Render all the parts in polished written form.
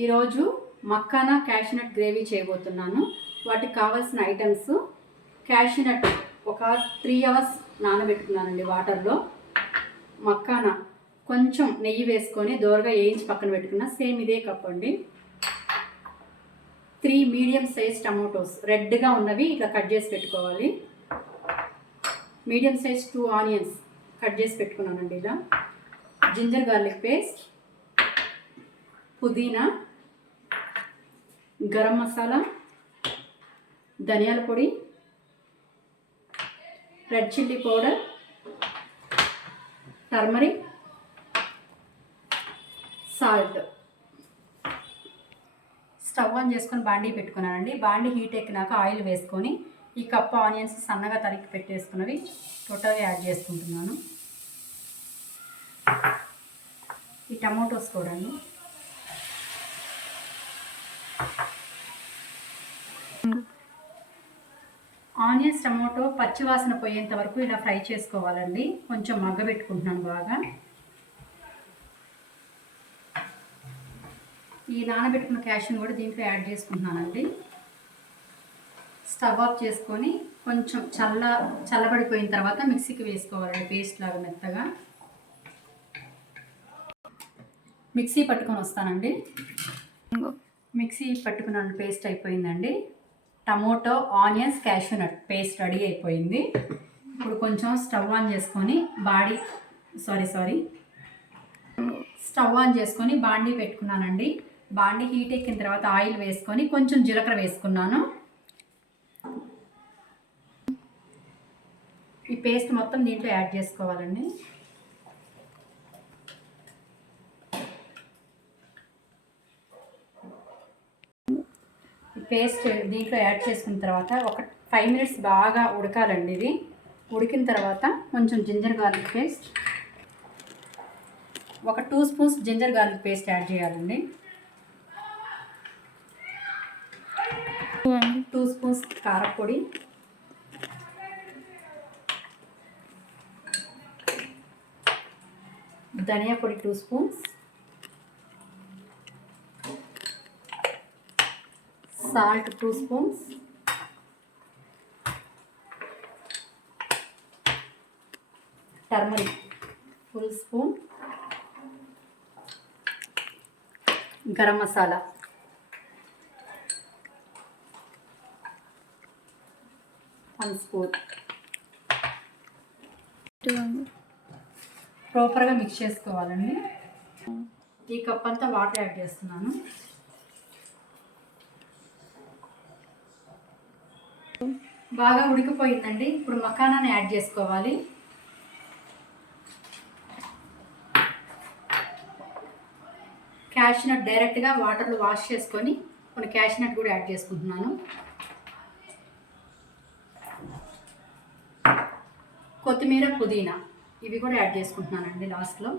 ఈరోజు మక్కానా క్యాష్నట్ గ్రేవీ చేయబోతున్నాను. వాటికి కావాల్సిన ఐటమ్స్: క్యాష్నట్ ఒక 3 అవర్స్ నానబెట్టుకున్నానండి వాటర్లో. మక్కానా కొంచెం నెయ్యి వేసుకొని దోరగా వేయించి పక్కన పెట్టుకున్నా, సేమ్ ఇదే కప్ అండి. 3 మీడియం సైజ్ టమాటోస్ రెడ్గా ఉన్నవి ఇట్లా కట్ చేసి పెట్టుకోవాలి. మీడియం సైజ్ 2 ఆనియన్స్ కట్ చేసి పెట్టుకున్నానండి. ఇలా జింజర్ గార్లిక్ పేస్ట్, పుదీనా, గరం మసాలా, ధనియాల పొడి, red chilli powder, turmeric, salt. Stove on చేసుకొని బాండీ పెట్టుకున్నానండి. బాండీ హీట్ ఎక్కినాక ఆయిల్ వేసుకొని ఈ కప్ ఆనియన్స్ సన్నగా తరిగి పెట్టేసుకున్నవి టోటల్గా యాడ్ చేసుకుంటున్నాను. ఈ టమాటోస్ కూడా ఆనియన్స్ టమాటో పచ్చివాసన పోయేంత వరకు ఇలా ఫ్రై చేసుకోవాలండి. కొంచెం మగ్గబెట్టుకుంటున్నాను బాగా. ఈ నానబెట్టుకున్న క్యాష్యూని కూడా దీంట్లో యాడ్ చేసుకుంటున్నానండి. స్టవ్ ఆఫ్ చేసుకొని కొంచెం చల్లబడిపోయిన తర్వాత మిక్సీకి వేసుకోవాలండి, పేస్ట్ లాగా మెత్తగా. మిక్సీ పట్టుకొని వస్తానండి. మిక్సీ పట్టుకున్నాను, పేస్ట్ అయిపోయిందండి. Tomato, onions, cashew nut paste ready అయిపోయింది. ఇప్పుడు కొంచెం స్టవ్ ఆన్ చేసుకొని స్టవ్ ఆన్ చేసుకొని బాండీ పెట్టుకున్నానండి. బాండీ హీట్ ఎక్కిన తర్వాత ఆయిల్ వేసుకొని కొంచెం జీలకర్ర వేసుకున్నాను. ఈ పేస్ట్ మొత్తం దీంట్లో యాడ్ చేసుకోవాలండి. పేస్ట్ దీంట్లో యాడ్ చేసుకున్న తర్వాత ఒక 5 మినిట్స్ బాగా ఉడకాలండి. ఇది ఉడికిన తర్వాత కొంచెం జింజర్ గార్లిక్ పేస్ట్, ఒక 2 spoons ginger garlic paste add చేయాలండి. 2 స్పూన్స్ కారపొడి, ధనియా పొడి 2 spoons, salt 2 spoons, turmeric full spoon, garam masala 1 spoon. ప్రాపర్గా మిక్స్ చేసుకోవాలండి. ఈ కప్ అంతా వాటర్ యాడ్ చేస్తున్నాను. బాగా ఉడికిపోయిందండి. ఇప్పుడు మకానాని యాడ్ చేసుకోవాలి. క్యాష్నట్ డైరెక్ట్గా వాటర్లో వాష్ చేసుకొని కొన్ని క్యాష్నట్ కూడా యాడ్ చేసుకుంటున్నాను. కొత్తిమీర, పుదీనా ఇవి కూడా యాడ్ చేసుకుంటున్నానండి లాస్ట్లో.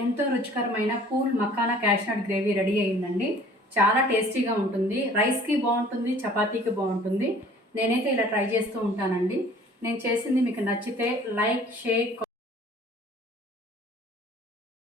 ఎంతో రుచికరమైన పూల్ మక్కానా క్యాష్నట్ గ్రేవీ రెడీ అయిందండి. చాలా టేస్టీగా ఉంటుంది. రైస్కి బాగుంటుంది, చపాతీకి బాగుంటుంది. నేనైతే ఇలా ట్రై చేస్తూ ఉంటానండి. నేను చేసింది మీకు నచ్చితే లైక్, షేర్